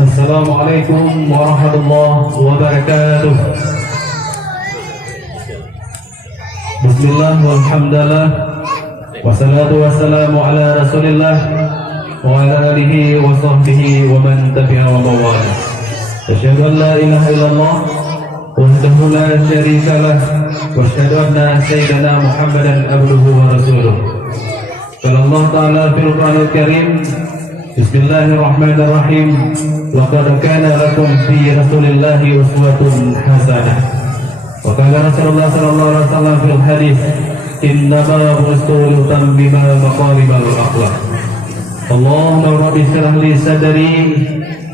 Assalamualaikum warahmatullahi wabarakatuh. Bismillah walhamdulillah wassalatu wassalamu ala rasulillah wa ala alihi wa sahbihi wa man tabi'a wa mawala. Asyhadu an la ilaha illallah wahdahu la syarika lah wa asyhadu anna sayyidana Muhammadan abduhu wa rasuluh. Qala Allah ta'ala fil Qur'anil Karim, Bismillahirrahmanirrahim. Laqad kana lakum fi Rasulillahi uswatun hasanah. Wa qala Rasulullah sallallahu alaihi wasallam fil hadits, innama bu'istu litammima maqarimal akhlaq. Allahumma rabbi shrah li sadri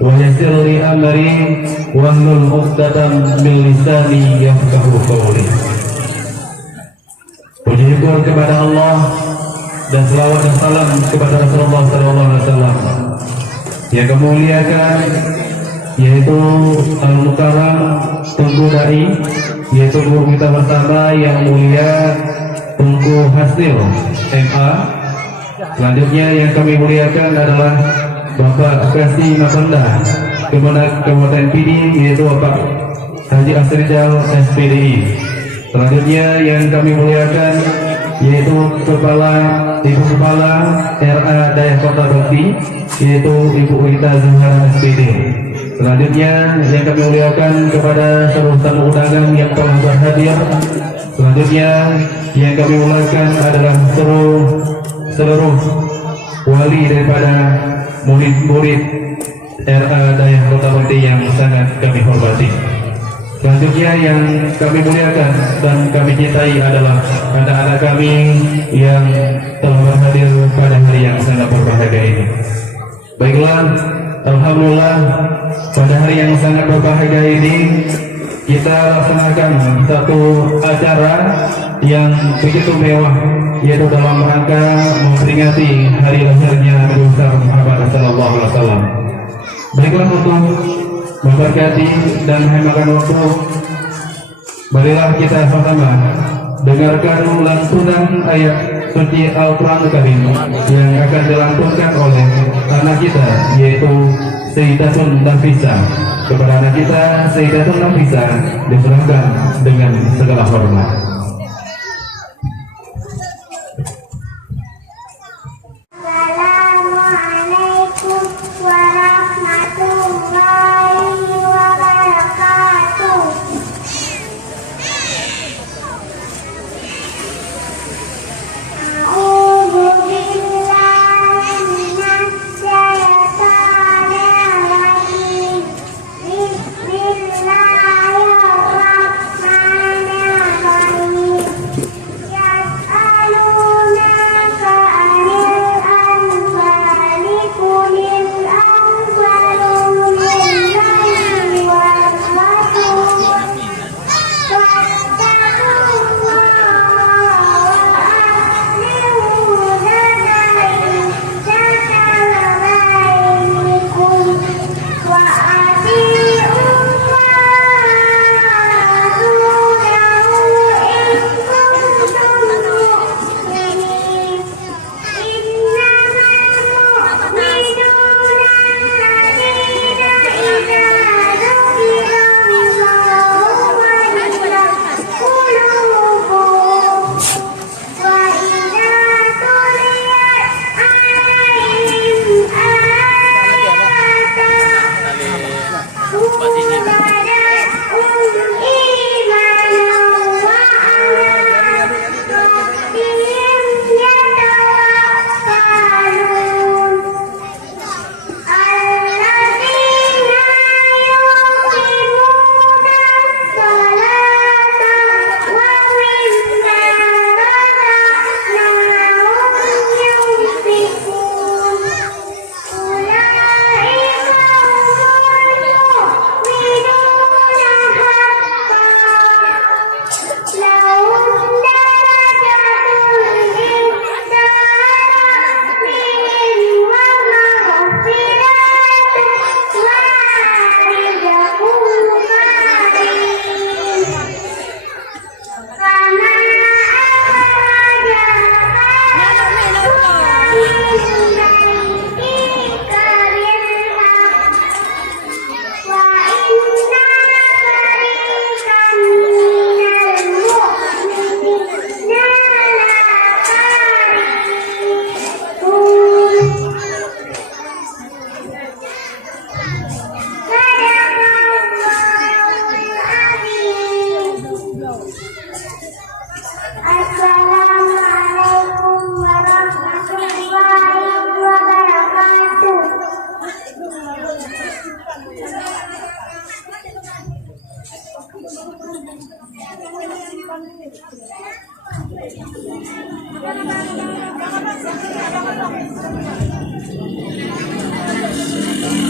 wa yassir li amri wahlul 'uqdatam min lisani yafqahu qawli. Puji syukur kepada Allah dan selawat dan salam kepada Rasulullah sallallahu alaihi wasallam yang kemuliakan, yaitu Al-Mukarram Tunggu Dai, yaitu guru kita bersama yang mulia Tunggu Hasnil MA. Selanjutnya yang kami muliakan adalah Bapak Kasih Mapenda Kabupaten Pidi, yaitu Bapak Haji Asrijal SPDI. Selanjutnya yang kami muliakan yaitu Ibu Kepala RA Dayak Kota Bekti, yaitu Ibu Rita Zuhara SPD. Selanjutnya yang kami muliakan kepada seluruh tamu undangan yang telah berhadir. Selanjutnya yang kami muliakan adalah seluruh wali daripada murid-murid RA Dayak Kota Bekti yang sangat kami hormati. Selanjutnya yang kami muliakan dan kami cintai adalah anak-anak kami yang telah berhadir pada hari yang sangat berbahagia ini. Baiklah, alhamdulillah pada hari yang sangat berbahagia ini kita laksanakan satu acara yang begitu mewah, yaitu dalam rangka memperingati hari lahirnya Nabi besar Muhammad sallallahu alaihi wasallam. Baiklah, untuk memberkati dan menghemat waktu, marilah kita sama-sama dengarkan lantunan ayat suci Al-Quran Karim yang akan dilantunkan oleh anak kita, yaitu Sayyidatun Nafisah. Kepada anak kita Sayyidatun Nafisah diserahkan dengan segala hormat. Bismillahirrahmanirrahim.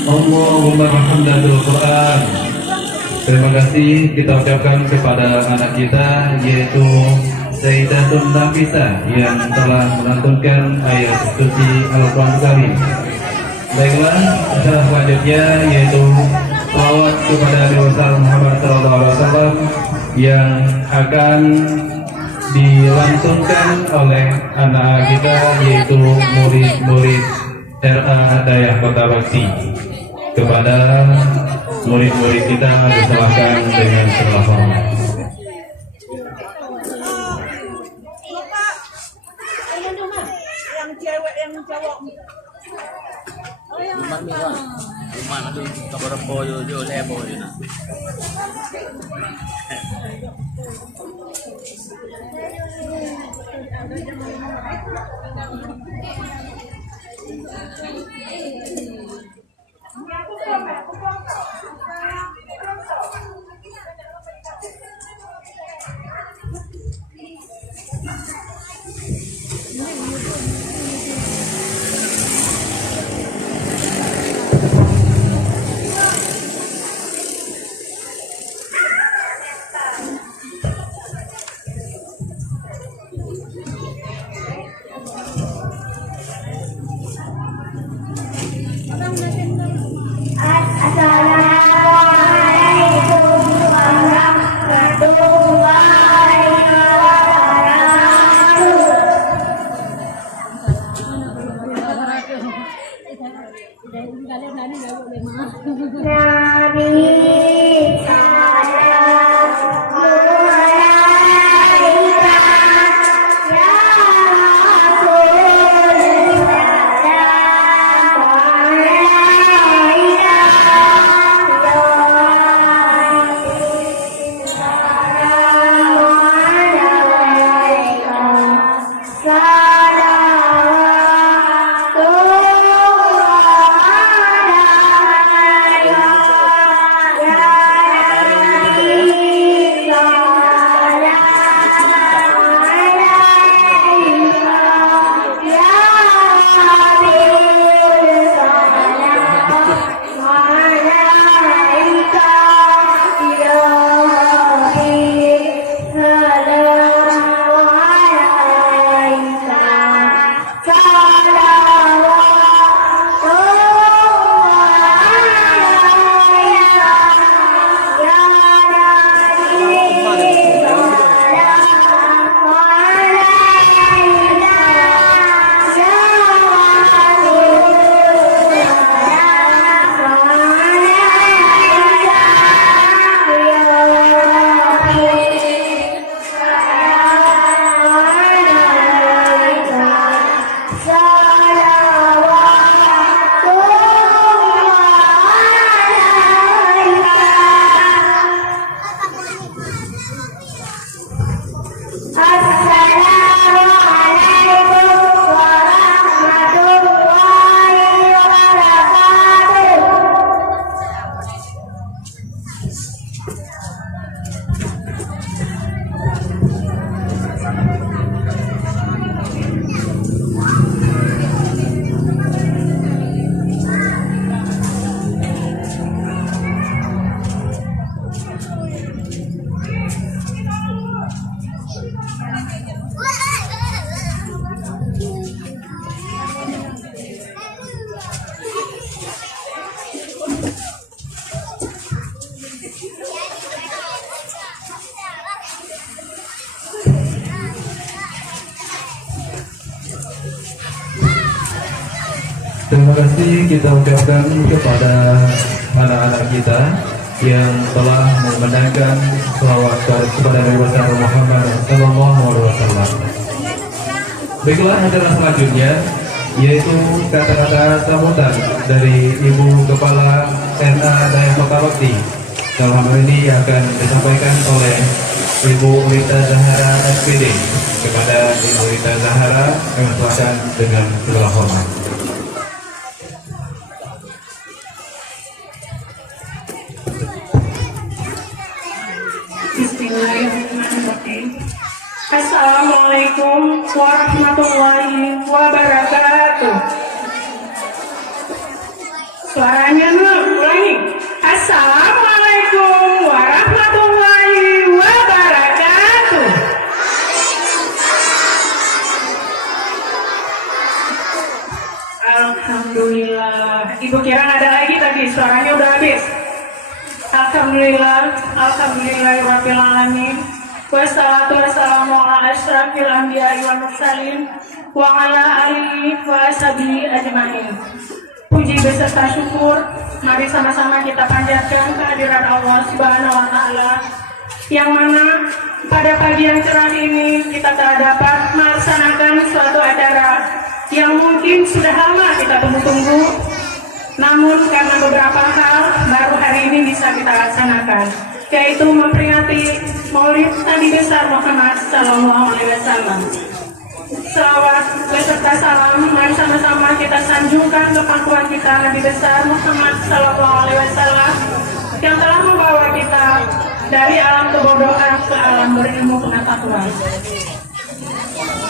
Allahumma hamdalil Quran. Terima kasih kita ucapkan kepada anak kita yaitu Sayyidatun Nafisa yang telah melantunkan ayat suci Al-Quran Karim. Baiklah, acara selanjutnya yaitu selawat kepada Nabi Muhammad SAW yang akan dilantunkan oleh anak kita yaitu murid-murid RA Dayah Kota Bakti. Kepada murid-murid kita diserahkan dengan segala hormat. Yang cewek yang cowok. Rumah itu kabar boyo jo lebo yun. Terima kasih kita ucapkan kepada anak-anak kita yang telah memandangkan selawat kepada Nabi Muhammad SAW. Baiklah, acara selanjutnya yaitu kata-kata sambutan dari Ibu Kepala RA Dayah Kota Bakti. Dalam hal ini akan disampaikan oleh Ibu Rita Zahara SPD. Kepada Ibu Rita Zahara, kami silakan dengan segala hormat. Bismillahirrahmanirrahim. Assalamualaikum warahmatullahi wabarakatuh. Suaranya ulangi. Assalamualaikum warahmatullahi wabarakatuh. Alhamdulillah. Ibu kira ada lagi tadi, suaranya udah habis. Alhamdulillah, alhamdulillahirabbil alamin. Wassalatu wassalamu ala asyrafil anbiya'i wal mursalin wa ala alihi wa ashabihi ajmain. Puji beserta syukur, mari sama-sama kita panjatkan kehadiran Allah Subhanahu wa taala yang mana pada pagi yang cerah ini kita telah dapat melaksanakan suatu acara yang mungkin sudah lama kita tunggu-tunggu, namun karena beberapa hal baru hari ini bisa kita laksanakan, yaitu memperingati Maulid Nabi besar Muhammad Sallallahu Alaihi Wasallam. Salawat beserta salam mari sama-sama kita sanjungkan ke pangkuan kita Nabi besar Muhammad Sallallahu Alaihi Wasallam yang telah membawa kita dari alam kebodohan ke alam berilmu pengetahuan.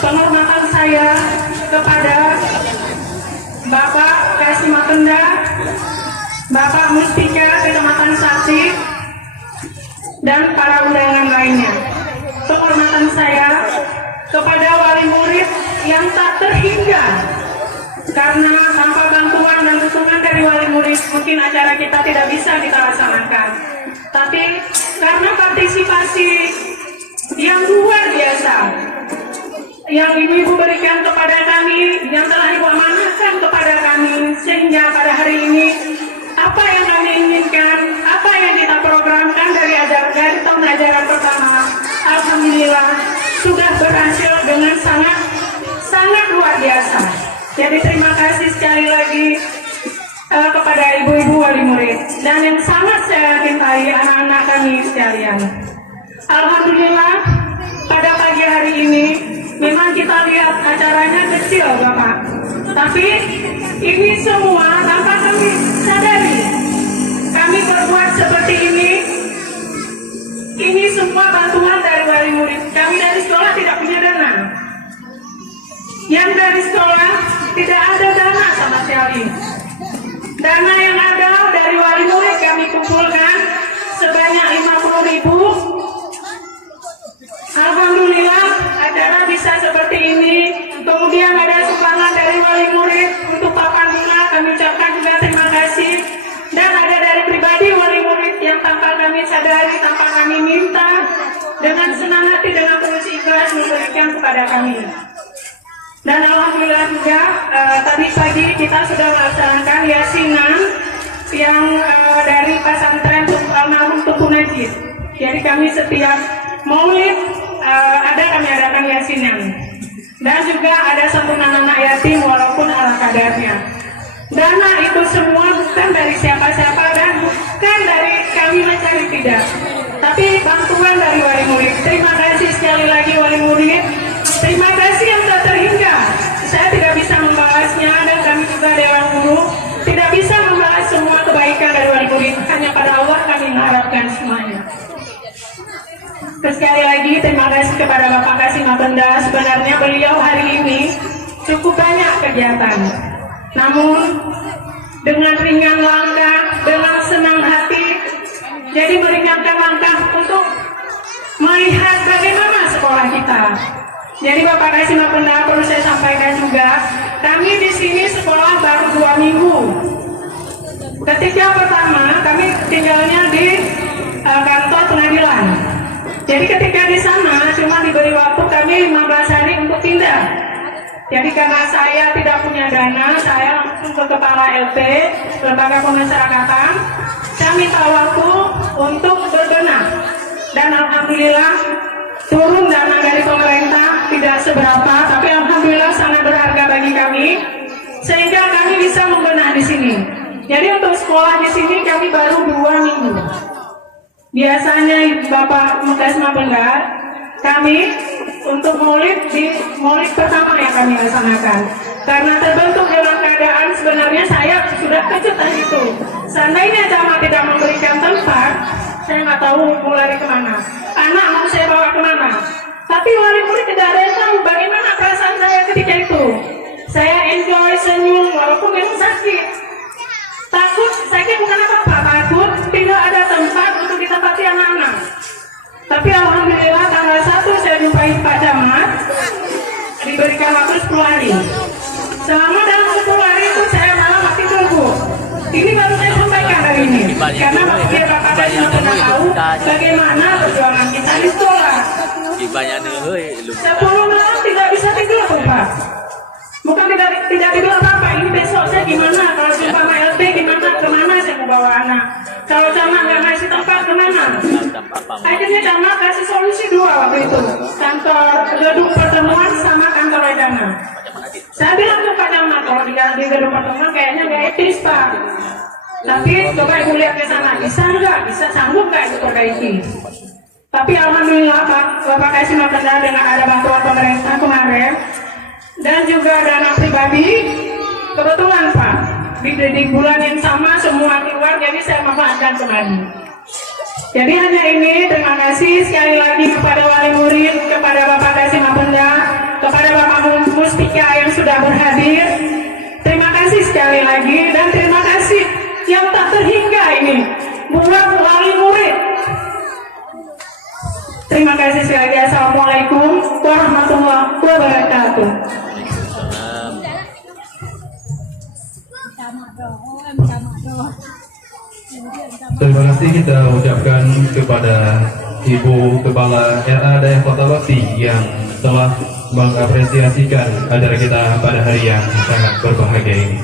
Penghormatan saya kepada Bapak Kasim Mapenda, Bapak Mustika Kecamatan Sakti, dan para undangan lainnya. Penghormatan saya kepada wali murid yang tak terhingga, karena tanpa bantuan dan dukungan dari wali murid mungkin acara kita tidak bisa kita laksanakan. Tapi karena partisipasi yang luar biasa yang Ibu berikan kepada kami, yang telah Ibu amanahkan kepada kami, sehingga pada hari ini apa yang kami inginkan, apa yang kita programkan dari tahun ajaran pertama, alhamdulillah sudah berhasil dengan sangat luar biasa. Jadi terima kasih sekali lagi kepada ibu-ibu wali murid dan yang sangat saya cintai anak-anak kami sekalian. Alhamdulillah pada pagi hari ini memang kita lihat acaranya kecil Bapak, tapi ini semua tanpa kami sadari kami berbuat seperti ini semua bantuan dari wali murid. Kami dari sekolah tidak punya dana, yang dari sekolah tidak ada dana sama sekali. Dana yang ada dari wali murid kami kumpulkan sebanyak 50.000. Alhamdulillah acara bisa seperti ini. Kemudian ada sumbangan dari wali murid untuk papan bunga, kami ucapkan juga terima kasih. Dan ada dari pribadi wali murid yang tanpa kami sadari, tanpa kami minta, dengan senang hati, dengan tulus ikhlas memberikan kepada kami. Dan alhamdulillah juga tadi pagi kita sudah melaksanakan yasinan yang dari pesantren almarhum Tuku Najib. Jadi kami setiap maulid kami adakan yasinan. Dan juga ada santunan anak yatim walaupun ala kadarnya. Dana itu semua bukan dari siapa-siapa dan bukan dari kami mencari, tidak, tapi bantuan dari wali murid. Terima kasih sekali lagi wali murid. Terima kasih yang tak terhingga. Saya tidak bisa membahasnya dan kami juga dewan guru tidak bisa membahas semua kebaikan dari wali murid. Hanya pada Allah kami mengharapkan semuanya. Sekali lagi terima kasih kepada Bapak Kasim Mapenda. Sebenarnya beliau hari ini cukup banyak kegiatan, namun dengan ringan langkah, dengan senang hati, jadi meringankan langkah untuk melihat bagaimana sekolah kita. Jadi Bapak Kasim Mapenda, perlu saya sampaikan juga, kami di sini sekolah baru 2 minggu. Ketika pertama kami tinggalnya di kantor pengadilan. Jadi ketika di sana cuma diberi waktu kami 15 hari untuk pindah. Jadi karena saya tidak punya dana, saya langsung ke Kepala LP, Lembaga Pemasyarakatan, saya minta waktu untuk berbenah. Dan alhamdulillah turun dana dari pemerintah tidak seberapa, tapi alhamdulillah sangat berharga bagi kami, sehingga kami bisa membenah di sini. Jadi untuk sekolah di sini kami baru 2 minggu. Biasanya Bapak Kasim Mapenda, kami untuk maulid di maulid pertama yang kami laksanakan. Karena terbentuk dalam keadaan sebenarnya saya sudah kejutan itu. Seandainya jamaah tidak memberikan tempat, saya nggak tahu mau lari kemana. Anak mau saya bawa kemana. Tapi wali murid tidak ada yang tahu bagaimana perasaan saya ketika itu. Saya enjoy, senyum, walaupun memang sakit. Takut, sakit bukan apa-apa, takut tidak ada tempat untuk ditempati anak-anak. Tapi alhamdulillah tanggal 1 saya jumpai Pak Camat, diberikan waktu 10 hari. Selama dalam 10 hari itu saya malah mati tunggu. Ini baru saya sampaikan hari ini, karena biar Bapak dan Ibu pernah tahu bagaimana perjuangan kita di sekolah. Di banyak nih, lu. 10 malam tidak bisa tidur, Pak. Bukan tidak tidur apa-apa. Ini besok saya gimana? Kalau jumpa sama LT gimana? Kemana saya mau bawa anak? Kalau Camat nggak ngasih tempat kemana? Akhirnya Camat kasih solusi 2 waktu itu. Kantor gedung pertemuan sama kantor Edana. Saya bilang ke Pak Camat, kalau di gedung pertemuan kayaknya nggak etis, Pak. Tapi coba Ibu lihat ke sana, bisa nggak? Bisa sanggup nggak itu perbaiki? Tapi alhamdulillah Pak, Bapak kasih Mapenda dengan ada bantuan pemerintah kemarin dan juga dana pribadi. Kebetulan Pak, di bulan yang sama semua keluar, jadi saya memanfaatkan kembali. Jadi hanya ini, terima kasih sekali lagi kepada wali murid, kepada Bapak Kasih Mapenda, kepada Bapak Muspika yang sudah berhadir. Terima kasih sekali lagi dan terima kasih yang tak terhingga ini buat wali murid. Terima kasih sekali lagi. Assalamualaikum warahmatullahi wabarakatuh. Terima kasih kita ucapkan kepada Ibu Kepala RA Dayak Kota Bakti yang telah mengapresiasikan acara kita pada hari yang sangat berbahagia ini.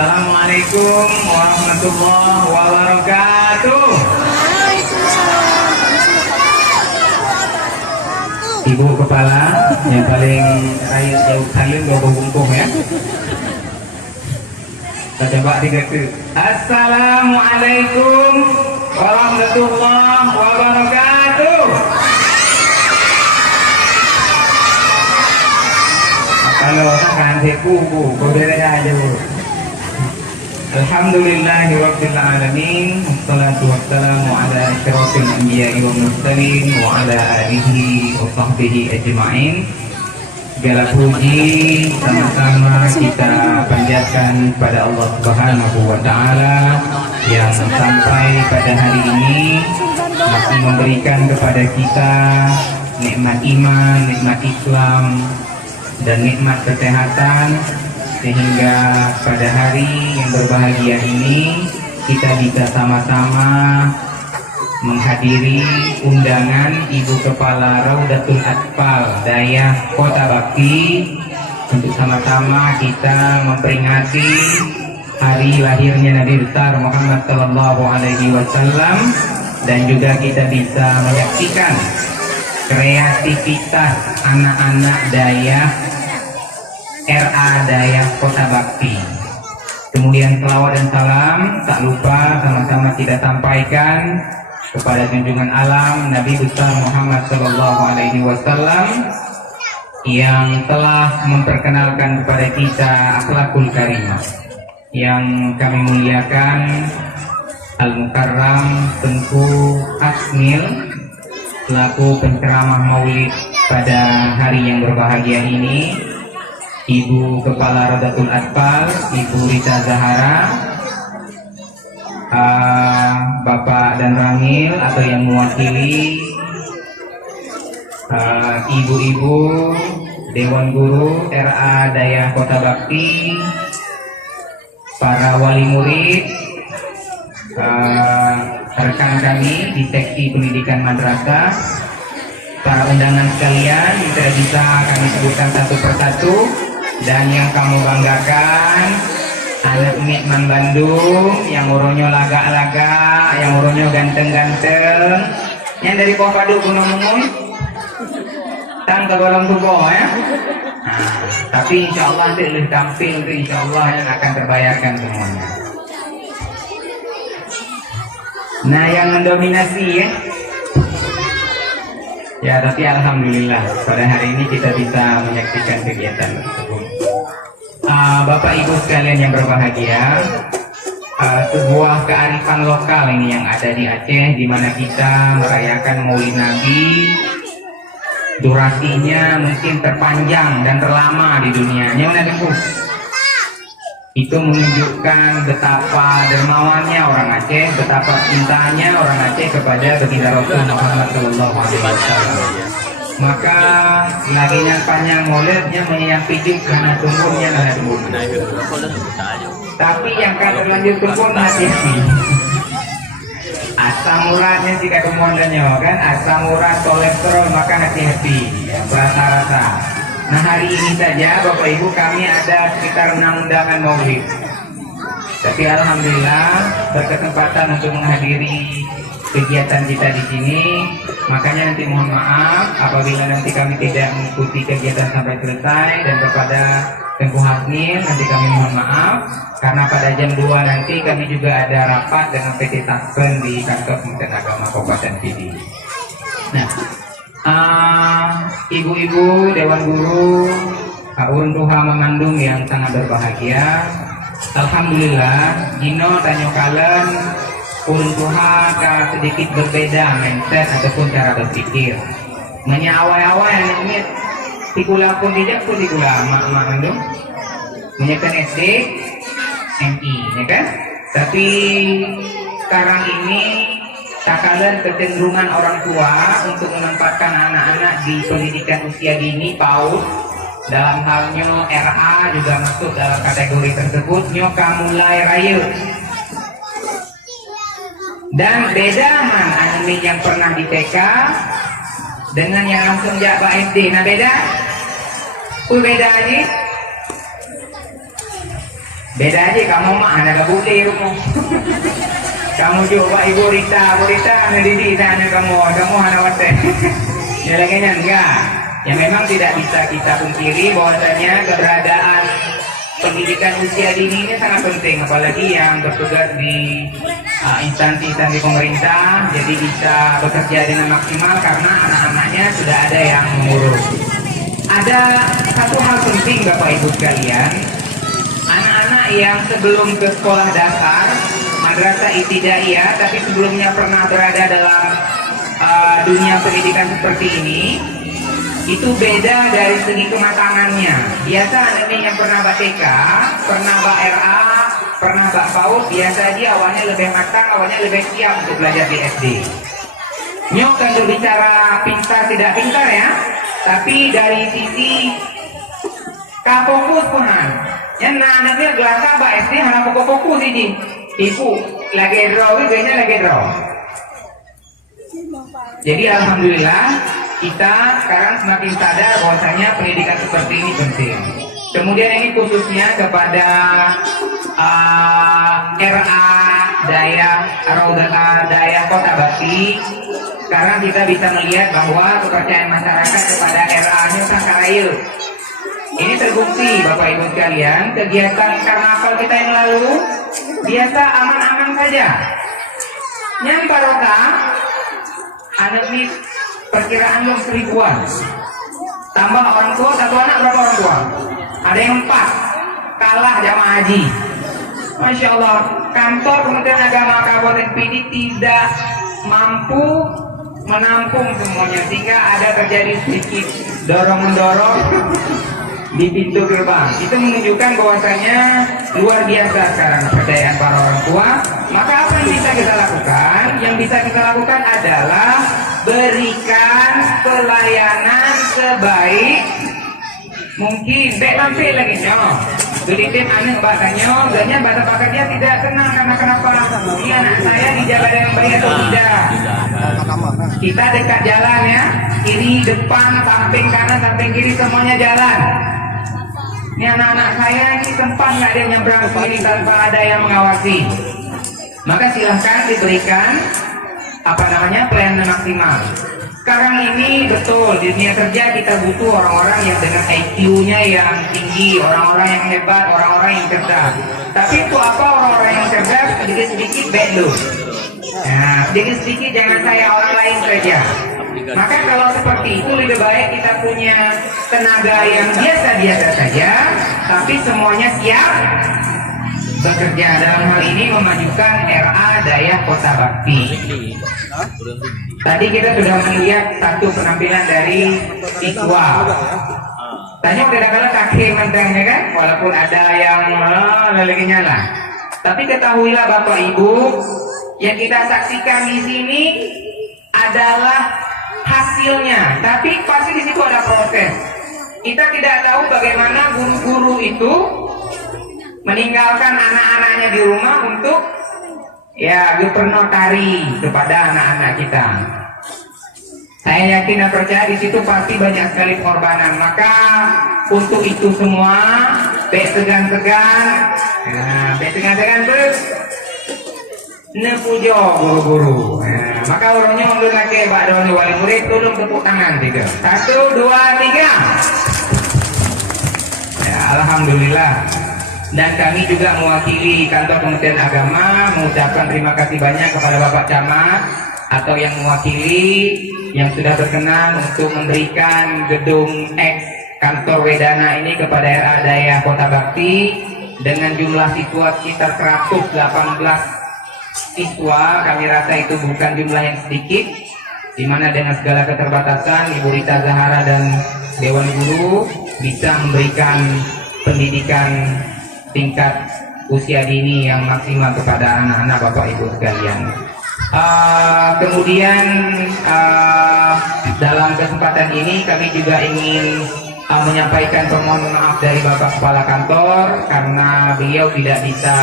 Assalamualaikum warahmatullahi wabarakatuh. Ibu kepala yang paling rayu jauh kalian bawa bungkung ya. Kita coba tiga kali. Assalamualaikum warahmatullahi wabarakatuh. Kalau akan sepupu, berbeda aja bu. Alhamdulillahirabbil alamin, wassalatu wassalamu ala asyrofil anbiya'i wal mursalin wa ala alihi wa sahbihi ajma'in. Segala puji sama-sama kita panjatkan pada Allah Subhanahu wa taala yang sampai pada hari ini masih memberikan kepada kita nikmat iman, nikmat Islam dan nikmat kesehatan, sehingga pada hari yang berbahagia ini kita bisa sama-sama menghadiri undangan Ibu Kepala Raudatul Atfal Dayah Kota Bakti untuk sama-sama kita memperingati hari lahirnya Nabi besar Muhammad Sallallahu Alaihi Wasallam, dan juga kita bisa menyaksikan kreativitas anak-anak Dayah RA Dayah Kota Bakti. Kemudian selawat dan salam tak lupa sama-sama kita sampaikan kepada junjungan alam Nabi besar Muhammad Sallallahu Alaihi Wasallam yang telah memperkenalkan kepada kita akhlakul karimah. Yang kami muliakan Al-Mukarram Tengku Asmil selaku penceramah maulid pada hari yang berbahagia ini, Ibu Kepala Raudatul Atfal, Ibu Rita Zahara, Bapak dan Ramil atau yang mewakili ibu-ibu Dewan Guru RA Dayah Kota Bakti, para wali murid, rekan kami di seksi pendidikan madrasah, para undangan sekalian yang tidak bisa kami sebutkan satu persatu, dan yang kamu banggakan, anak Mikman Bandung yang uronyo laga-laga, yang uronyo ganteng-ganteng, yang dari Kopadu Gunung Mungun, tang ke golong tubuh ya. Nah, tapi insya Allah nanti lebih tampil itu insya Allah yang akan terbayarkan semuanya. Nah, yang mendominasi ya. Ya, tapi alhamdulillah pada hari ini kita bisa menyaksikan kegiatan tersebut. Bapak Ibu sekalian yang berbahagia, sebuah kearifan lokal ini yang ada di Aceh, di mana kita merayakan Maulid Nabi. Durasinya mungkin terpanjang dan terlama di dunia. Itu menunjukkan betapa dermawannya orang Aceh, betapa cintanya orang Aceh kepada baginda Rasul Muhammad Sallallahu Alaihi Wasallam. Maka laginya panjang maulidnya menyayang pijuk karena tumbuhnya lah tumbuh. Tapi yang kalau lanjut tumbuh hati-hati. Asam uratnya jika kemudiannya kan, asam urat kolesterol maka hati-hati. Rata-rata. Nah, hari ini saja Bapak Ibu kami ada sekitar 6 undangan maulid. Tapi alhamdulillah berkesempatan untuk menghadiri kegiatan kita di sini. Makanya nanti mohon maaf apabila nanti kami tidak mengikuti kegiatan sampai selesai, dan kepada Tengku Hasnil nanti kami mohon maaf karena pada jam 2 nanti kami juga ada rapat dengan PT Taspen di kantor Kementerian Agama Kabupaten Pidi. Nah, ibu-ibu Dewan Guru Urun Tuha Memandung yang sangat berbahagia, alhamdulillah Gino Tanyo Kalen Urun Tuha sedikit berbeda mindset ataupun cara berpikir. Awal-awal yang ini tikula pun tidak pun tikula mak mandung menyekan SD MI ya kan, tapi sekarang ini takalan kecenderungan orang tua untuk menempatkan anak-anak di pendidikan usia dini PAUD, dalam halnya RA juga masuk dalam kategori tersebut, nyoka mulai raya. Dan beda man anime yang pernah di TK dengan yang langsung jabat SD. Nah beda? Beda aja. Beda aja kamu mah anak boleh kamu. Kamu coba Ibu Rita anak didik anak kamu anak wate. Ya lagi enggak. Ya memang tidak bisa kita pungkiri bahwasanya keberadaan pendidikan usia dini ini sangat penting, apalagi yang bertugas di instansi-instansi pemerintah, jadi bisa bekerja dengan maksimal karena anak-anaknya sudah ada yang mengurus. Ada satu hal penting Bapak Ibu sekalian, anak-anak yang sebelum ke sekolah dasar, madrasah ibtidaiyah, tapi sebelumnya pernah berada dalam dunia pendidikan seperti ini, itu beda dari segi kematangannya. Biasa anak ini yang pernah TK, pernah RA, pernah PAUD, biasa dia awalnya lebih matang, awalnya lebih siap untuk belajar di SD. Nyok kan berbicara pintar tidak pintar ya, tapi dari sisi kafokus punan. Yang anaknya gelas apa SD hanya fokus ini. Ibu lagi draw, kayaknya lagi draw. Jadi alhamdulillah kita sekarang semakin sadar bahwasanya pendidikan seperti ini penting. Kemudian ini khususnya kepada RA Daya Kota Bati. Sekarang kita bisa melihat bahwa kepercayaan masyarakat kepada RA-nya Sangkarail ini terbukti Bapak Ibu sekalian. Kegiatan karnaval kita yang lalu biasa aman-aman saja. Yang barokah anak ini perkiraan yang 1000-an. Tambah orang tua, satu anak berapa orang tua? Ada yang 4. Kalah jamaah haji. Masya Allah, kantor Kementerian Agama Kabupaten PD tidak mampu menampung semuanya, sehingga ada terjadi sedikit dorong-mendorong di pintu gerbang. Itu menunjukkan bahwasanya luar biasa sekarang kepercayaan para orang tua. Maka apa yang bisa kita lakukan? Yang bisa kita lakukan adalah berikan pelayanan sebaik mungkin. Baik nanti lagi nyok. Jadi tim anak bakanya, banyak baca dia tidak tenang karena kenapa? Ini anak saya dijaga dengan baik atau tidak? Kita dekat jalan ya, kiri depan, samping kanan, samping kiri semuanya jalan. Ini anak-anak saya ini sempat nggak ada yang nyebrang sini tanpa ada yang mengawasi. Maka silahkan diberikan pelayanan maksimal. Sekarang ini betul di dunia kerja kita butuh orang-orang yang dengan IQ-nya yang tinggi, orang-orang yang hebat, orang-orang yang cerdas. Tapi itu apa orang-orang yang cerdas sedikit-sedikit belu. Nah, sedikit-sedikit jangan kayak orang lain saja. Maka kalau seperti itu lebih baik kita punya tenaga yang biasa-biasa saja, tapi semuanya siap bekerja. Dalam hal ini memajukan RA Daya Kota Bakti. Tadi kita sudah melihat satu penampilan dari siswa. Tanya kadang-kadang kaki mentengnya kan, walaupun ada yang lagi nyala. Tapi ketahuilah Bapak Ibu, yang kita saksikan di sini adalah hasilnya. Tapi pasti di situ ada proses. Kita tidak tahu bagaimana guru-guru itu meninggalkan anak-anaknya di rumah untuk bernotari kepada anak-anak kita. Saya yakin dan percaya di situ pasti banyak sekali pengorbanan. Maka untuk itu semua, segan-segan terus nepujo guru-guru. Maka orangnya untuk lagi Pak Doni wali murid tolong tepuk tangan 3. 1, 2, 3. Ya, alhamdulillah. Dan kami juga mewakili kantor Kementerian Agama mengucapkan terima kasih banyak kepada Bapak Camat atau yang mewakili yang sudah berkenan untuk memberikan gedung X kantor Wedana ini kepada RA Daya Kota Bakti dengan jumlah siswa sekitar 118 siswa. Kami rasa itu bukan jumlah yang sedikit, dimana dengan segala keterbatasan Ibu Rita Zahara dan Dewan Guru bisa memberikan pendidikan tingkat usia dini yang maksimal kepada anak-anak Bapak Ibu sekalian. Kemudian dalam kesempatan ini kami juga ingin menyampaikan permohonan maaf dari Bapak Kepala Kantor karena beliau tidak bisa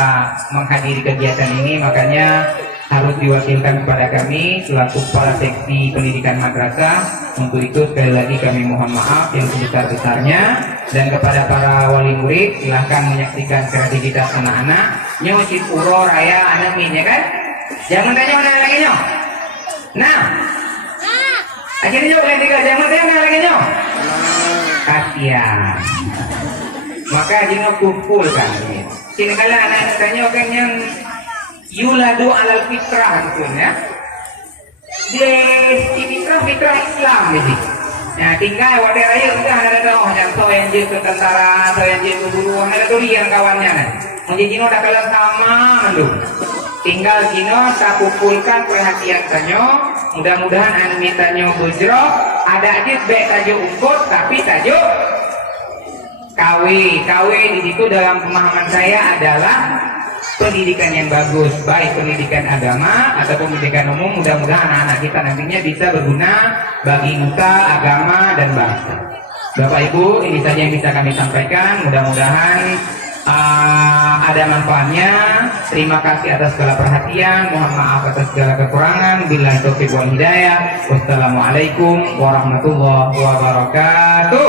menghadiri kegiatan ini. Makanya harus diwakilkan kepada kami selaku kepala seksi pendidikan madrasah. Untuk itu sekali lagi kami mohon maaf yang sebesar-besarnya, dan kepada para wali murid silahkan menyaksikan kreativitas anak-anak. Nyo cip uro raya anak minyak kan? Jangan tanya mana lagi nyo. Nah, akhirnya nyo kalian tiga jangan tanya mana lagi nyo. Kasihan. Maka jino kumpulkan. Sini kalian anak-anak tanya kan yang yuladu alal fitrah gitu ya. Di fitrah Islam jadi. Nah tinggal wadah raya udah ada oh yang so yang jadi tentara, so yang jadi guru, ada durian kawannya kan. Mungkin Jino dah kalah sama mandu. Tinggal Jino tak kumpulkan perhatian tanyo. Mudah-mudahan anime tanyo bujro. Ada aja baik tajuk ukut tapi tajuk KW. KW di situ dalam pemahaman saya adalah pendidikan yang bagus, baik pendidikan agama atau pendidikan umum. Mudah-mudahan anak-anak kita nantinya bisa berguna bagi nusa, agama, dan bangsa. Bapak Ibu, ini saja yang bisa kami sampaikan. Mudah-mudahan ada manfaatnya. Terima kasih atas segala perhatian. Mohon maaf atas segala kekurangan. Billahi taufiq wal hidayah. Wassalamualaikum warahmatullahi wabarakatuh.